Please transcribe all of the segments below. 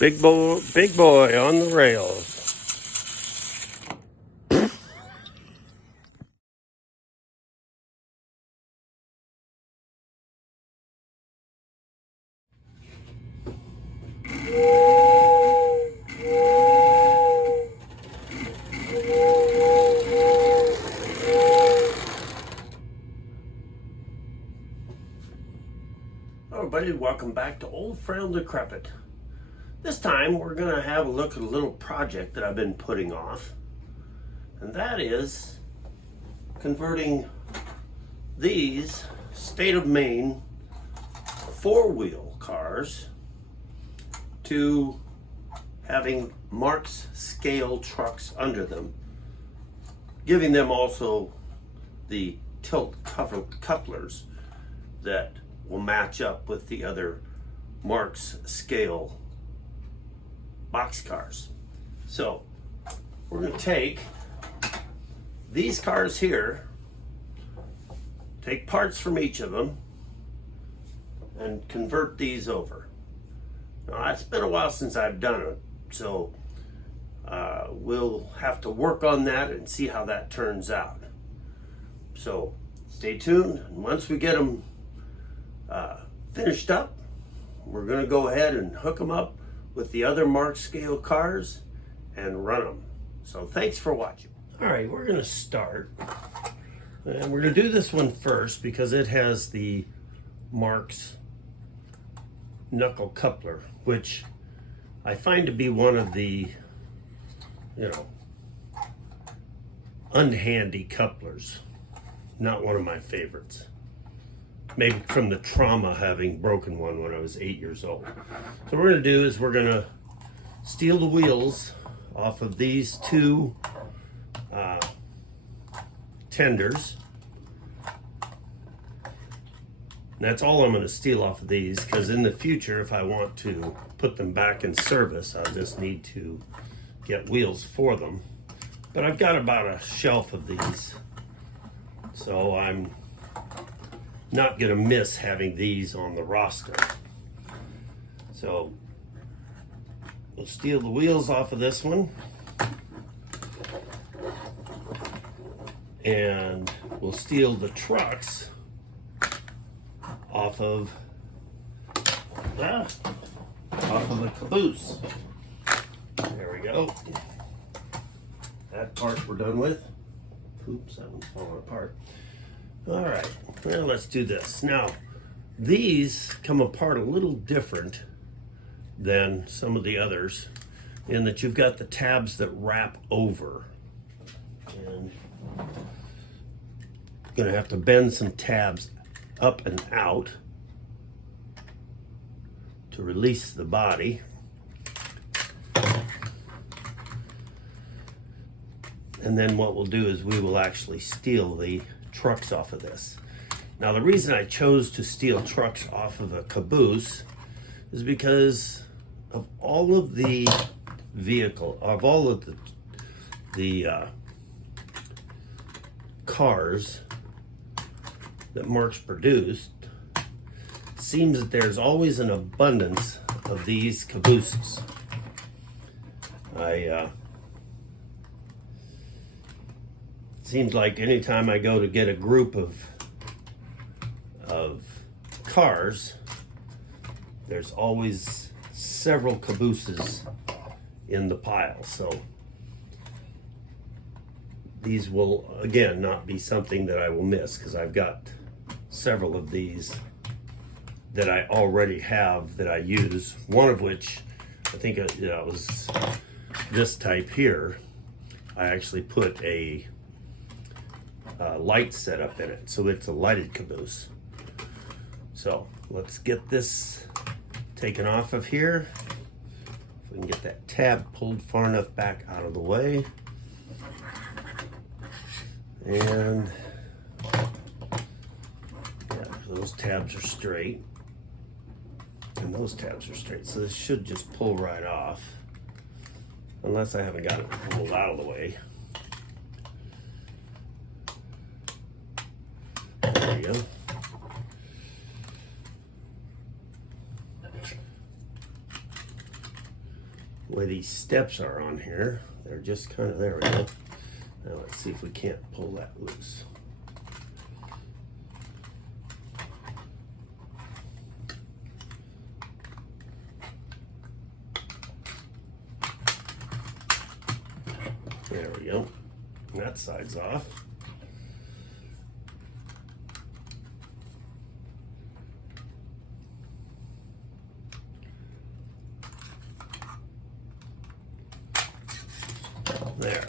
Big boy on the rails. Hello everybody, welcome back to Old Frail Decrepit. This time we're going to have a look at a little project that I've been putting off, and that is converting these state of Maine four-wheel cars to having Marx scale trucks under them, giving them also the tilt couplers that will match up with the other Marx scale boxcars. So we're going to take these cars here, take parts from each of them, and convert these over. Now, it's been a while since I've done it, so we'll have to work on that and see how that turns out. So stay tuned, and once we get them finished up, we're going to go ahead and hook them up with the other Marx scale cars and run them. So thanks for watching. All right, we're going to start, and we're going to do this one first because it has the Marx knuckle coupler, which I find to be one of the, unhandy couplers. Not one of my favorites. Maybe from the trauma having broken one when I was 8 years old. So what we're going to do is we're going to steal the wheels off of these two tenders. And that's all I'm going to steal off of these, because in the future, if I want to put them back in service, I'll just need to get wheels for them. But I've got about a shelf of these, so I'm not going to miss having these on the roster. So we'll steal the wheels off of this one, and we'll steal the trucks off of the caboose. There we go. That part we're done with. Oops, that one's falling apart. All right, well, let's do this. Now, these come apart a little different than some of the others in that you've got the tabs that wrap over. And I'm gonna have to bend some tabs up and out to release the body. And then what we'll do is we will actually steal the trucks off of this. Now, the reason I chose to steal trucks off of a caboose is because of all of the cars that Marx produced, it seems that there's always an abundance of these cabooses. Seems like anytime I go to get a group of cars, there's always several cabooses in the pile. So these will, again, not be something that I will miss, because I've got several of these that I already have that I use. One of which, I think it was this type here. I actually put a light setup in it, so it's a lighted caboose. So let's get this taken off of here. If we can get that tab pulled far enough back out of the way. And yeah, those tabs are straight. And those tabs are straight. So this should just pull right off. Unless I haven't got it pulled out of the way. There you go. the way these steps are on here. They're just kind of, there we go. Now let's see if we can't pull that loose. There we go. That side's off. There.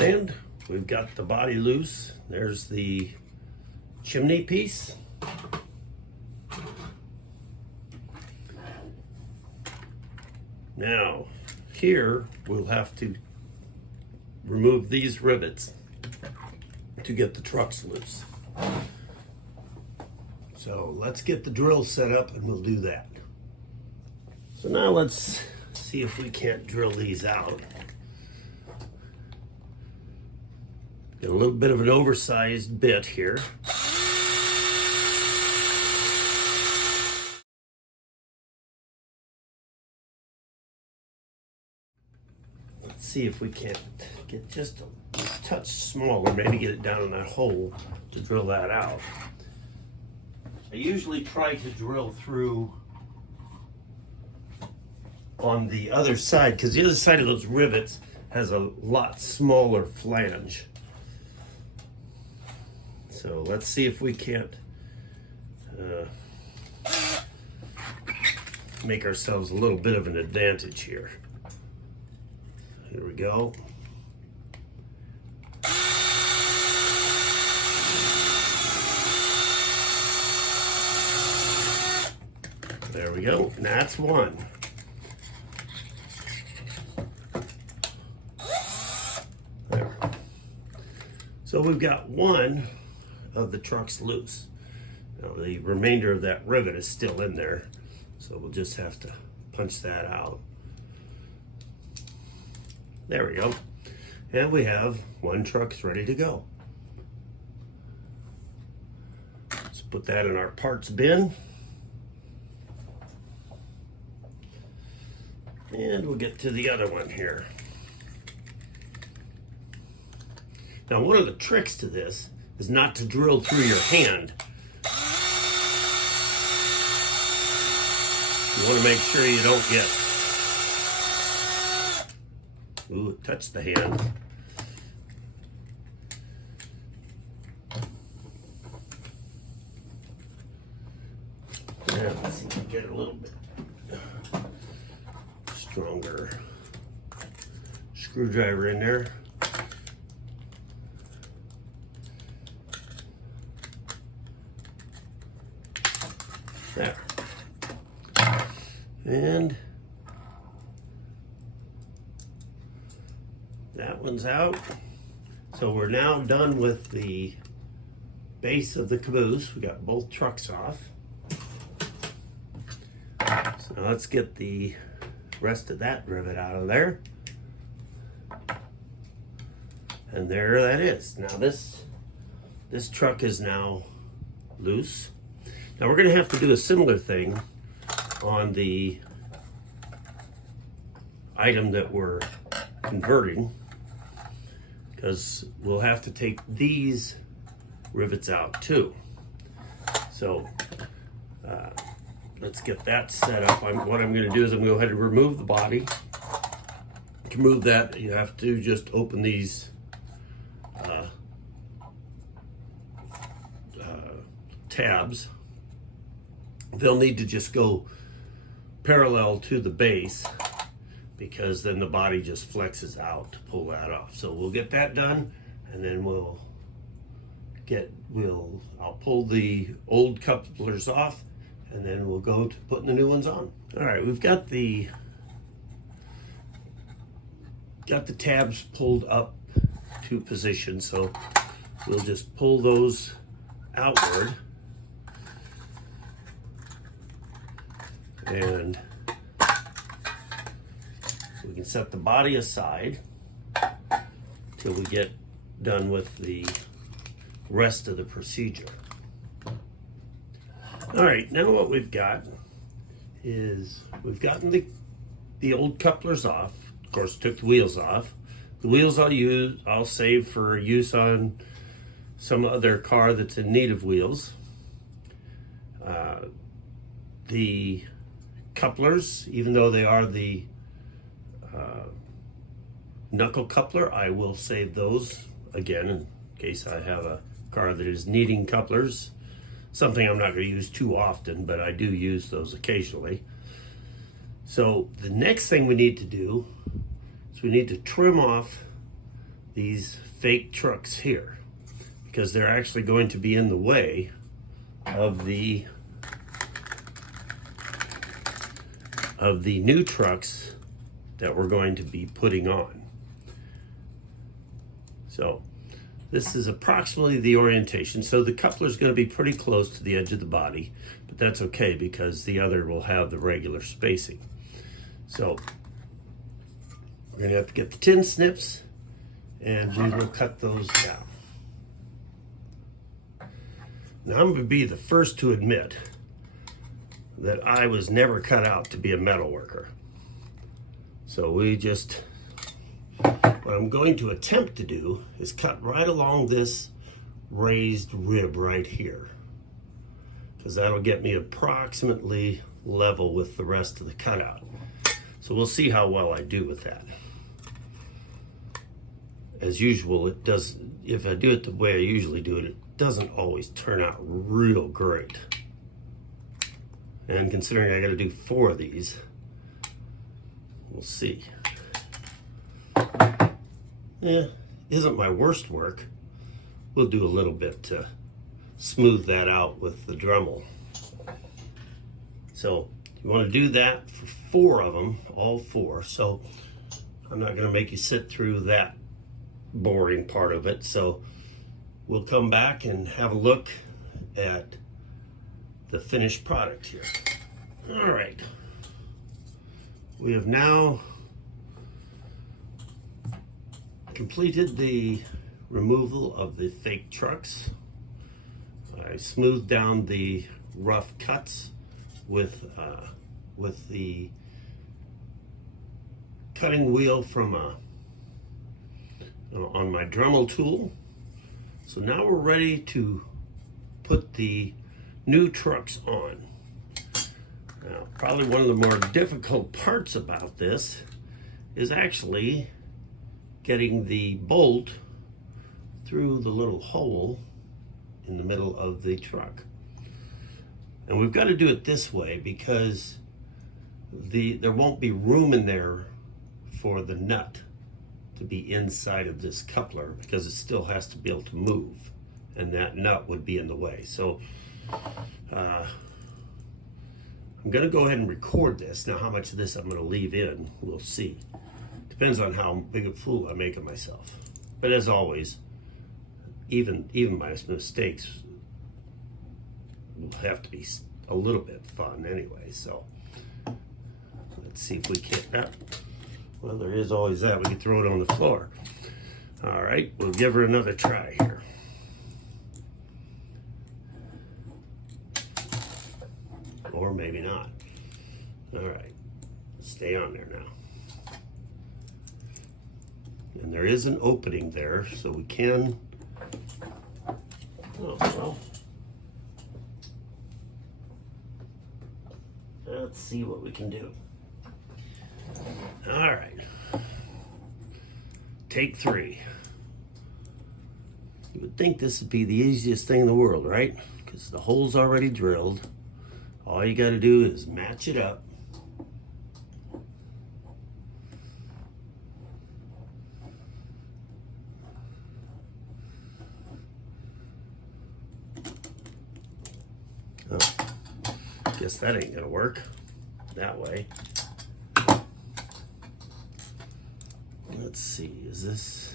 And we've got the body loose. There's the chimney piece. Now, here we'll have to remove these rivets to get the trucks loose. So let's get the drill set up and we'll do that. So now let's see if we can't drill these out. Got a little bit of an oversized bit here. Let's see if we can't get just a touch smaller, maybe get it down in that hole to drill that out. I usually try to drill through on the other side, because the other side of those rivets has a lot smaller flange. So let's see if we can't make ourselves a little bit of an advantage here. Here we go. There we go. And that's one. There. So we've got one of the trucks loose. Now the remainder of that rivet is still in there, so we'll just have to punch that out. There we go. And we have one truck's ready to go. Let's put that in our parts bin. And we'll get to the other one here. Now, one of the tricks to this is not to drill through your hand. You want to make sure you don't get, ooh, it touched the hand. Now, let's see if we can get a little bit stronger screwdriver in there. There. And that one's out. So we're now done with the base of the caboose. We got both trucks off. So now let's get the rest of that rivet out of there. And there that is. Now this truck is now loose. Now we're going to have to do a similar thing on the item that we're converting, because we'll have to take these rivets out too. So let's get that set up. What I'm going to do is I'm going to go ahead and remove the body. To remove that, you have to just open these tabs. They'll need to just go parallel to the base, because then the body just flexes out to pull that off. So we'll get that done, and then I'll pull the old couplers off, and then we'll go to putting the new ones on. All right, we've got the tabs pulled up to position, so we'll just pull those outward. And we can set the body aside till we get done with the rest of the procedure. All right, now what we've got is we've gotten the the old couplers off. Of course, took the wheels off. The wheels I'll save for use on some other car that's in need of wheels. The couplers, even though they are the knuckle coupler, I will save those again in case I have a car that is needing couplers. Something I'm not going to use too often, but I do use those occasionally. So the next thing we need to do is we need to trim off these fake trucks here, because they're actually going to be in the way of the new trucks that we're going to be putting on. So this is approximately the orientation. So the coupler is going to be pretty close to the edge of the body, but that's okay because the other will have the regular spacing. So we're going to have to get the tin snips and we will cut those down. Now I'm going to be the first to admit that I was never cut out to be a metal worker. So what I'm going to attempt to do is cut right along this raised rib right here, because that'll get me approximately level with the rest of the cutout. So we'll see how well I do with that. As usual, it does, if I do it the way I usually do it, it doesn't always turn out real great. And considering I got to do 4 of these, we'll see. Yeah, isn't my worst work. We'll do a little bit to smooth that out with the Dremel. So you want to do that for 4 of them, all 4. So I'm not going to make you sit through that boring part of it. So we'll come back and have a look at the finished product here. All right. We have now completed the removal of the fake trucks. I smoothed down the rough cuts with the cutting wheel from on my Dremel tool. So now we're ready to put the new trucks on. Now, probably one of the more difficult parts about this is actually getting the bolt through the little hole in the middle of the truck. And we've got to do it this way because there won't be room in there for the nut to be inside of this coupler, because it still has to be able to move, and that nut would be in the way. So I'm going to go ahead and record this. Now how much of this I'm going to leave in, we'll see. Depends on how big a fool I make of myself. But as always, even my mistakes will have to be a little bit fun anyway. So let's see if we can't. Well, there is always that. We can throw it on the floor. All right, we'll give her another try here. Or maybe not. All right, stay on there now. And there is an opening there, so we can, oh, well, let's see what we can do. All right, take 3. You would think this would be the easiest thing in the world, right? Because the hole's already drilled. All you got to do is match it up. Oh, guess that ain't gonna work that way. Let's see, is this?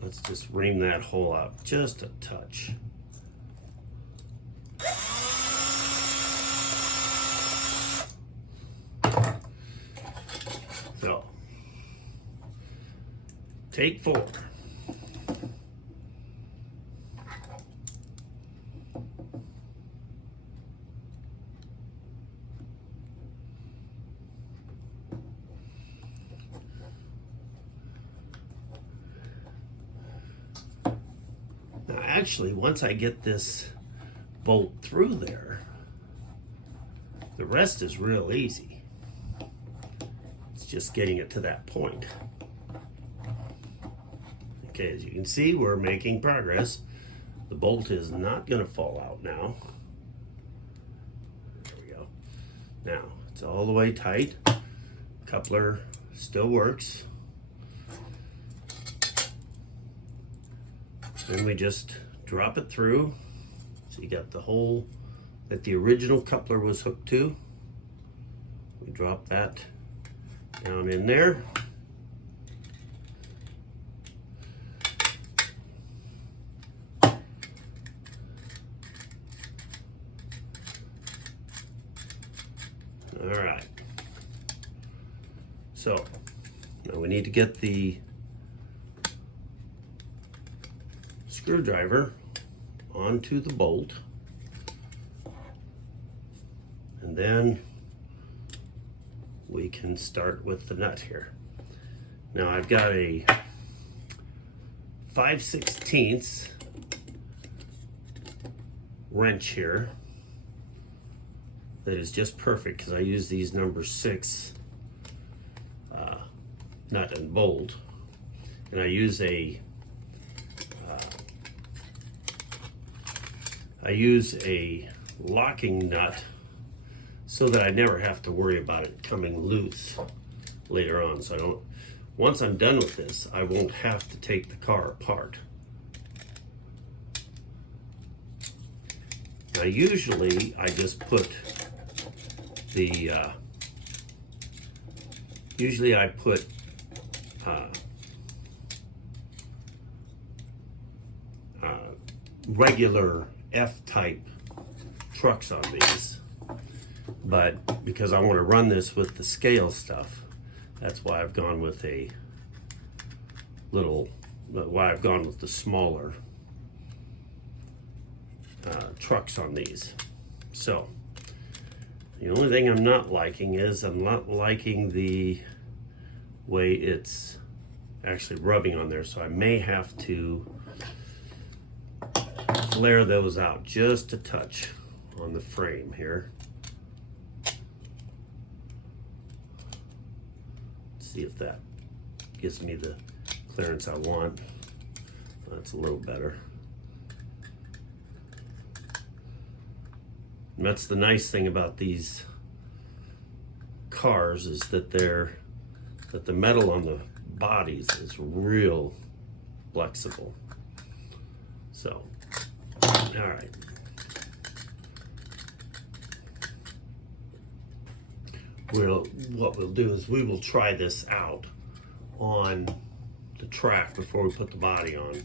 Let's just ream that hole out just a touch. So, take 4. actually, once I get this bolt through there, the rest is real easy. It's just getting it to that point. Okay, as you can see, we're making progress. The bolt is not going to fall out now. There we go. Now, it's all the way tight. Coupler still works. Then we just drop it through. So you got the hole that the original coupler was hooked to. We drop that down in there. All right. So now we need to get the screwdriver onto the bolt, and then we can start with the nut here. Now I've got a 5/16 wrench here that is just perfect because I use these number 6 nut and bolt, and I use a locking nut so that I never have to worry about it coming loose later on. So I don't, once I'm done with this, I won't have to take the car apart. Now usually I just put the, regular F-type trucks on these, but because I want to run this with the scale stuff, that's why I've gone with the smaller trucks on these. So the only thing I'm not liking is I'm not liking the way it's actually rubbing on there, so I may have to flare those out just a touch on the frame here. See if that gives me the clearance I want. That's a little better. And that's the nice thing about these cars, is that the metal on the bodies is real flexible. So, all right. What we'll do is we will try this out on the track before we put the body on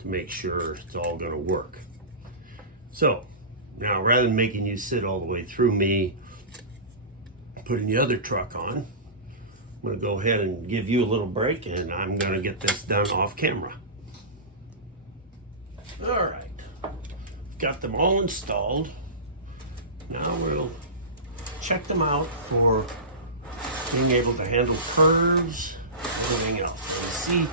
to make sure it's all going to work. So now, rather than making you sit all the way through me putting the other truck on, I'm going to go ahead and give you a little break, and I'm going to get this done off camera. All right, got them all installed. Now we'll check them out for being able to handle curves and everything else. And see,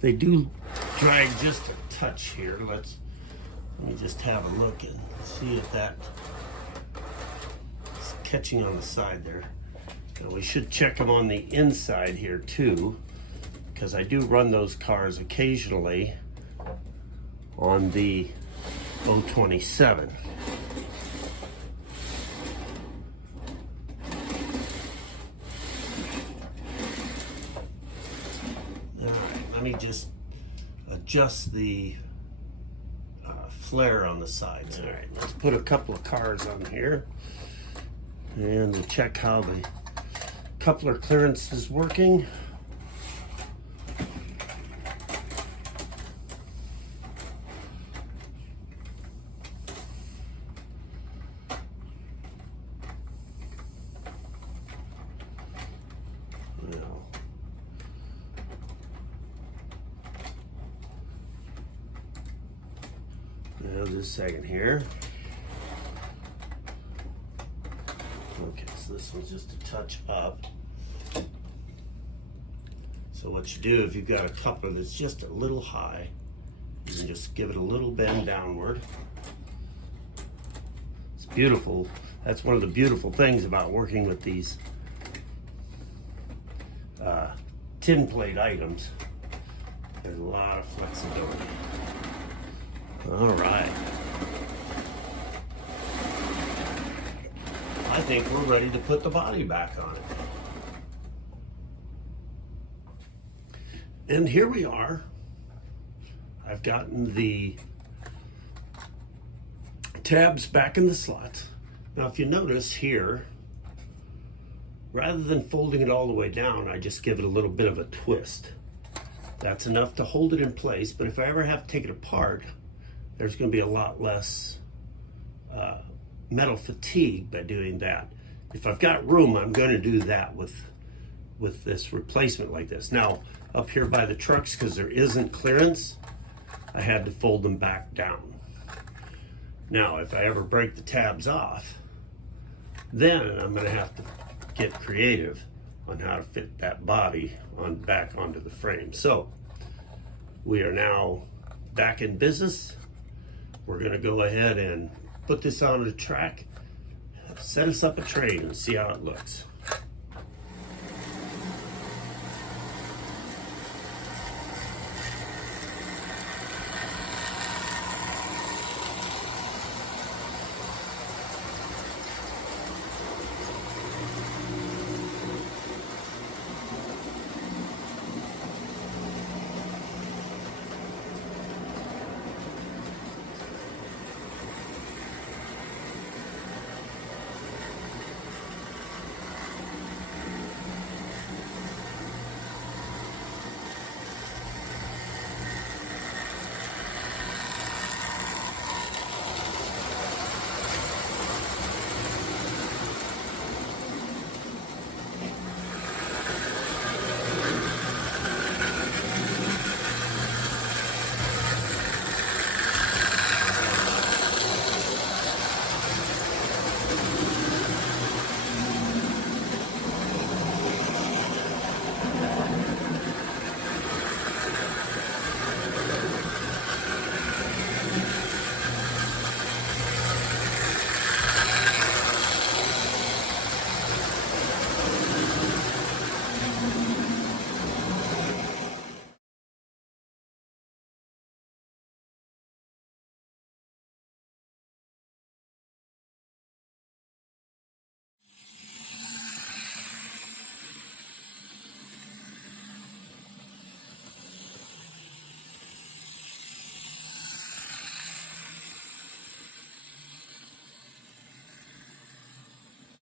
they do drag just a touch here. Let me just have a look and see if that is catching on the side there. Now we should check them on the inside here too, because I do run those cars occasionally on the 027. All right, let me just adjust the flare on the sides. All right, let's put a couple of cars on here and we'll check how the coupler clearance is working. Now just a second here. Okay, so this one's just a touch up. So what you do, if you've got a coupler that's just a little high, and just give it a little bend downward. It's beautiful. That's one of the beautiful things about working with these tin plate items. There's a lot of flexibility. All right. I think we're ready to put the body back on it. And here we are. I've gotten the tabs back in the slots. Now if you notice here, rather than folding it all the way down, I just give it a little bit of a twist. That's enough to hold it in place, but if I ever have to take it apart, there's going to be a lot less metal fatigue by doing that. If I've got room, I'm going to do that with this replacement like this. Now, up here by the trucks, because there isn't clearance, I had to fold them back down. Now, if I ever break the tabs off, then I'm going to have to get creative on how to fit that body back onto the frame. So we are now back in business. We're going to go ahead and put this on the track, set us up a train and see how it looks.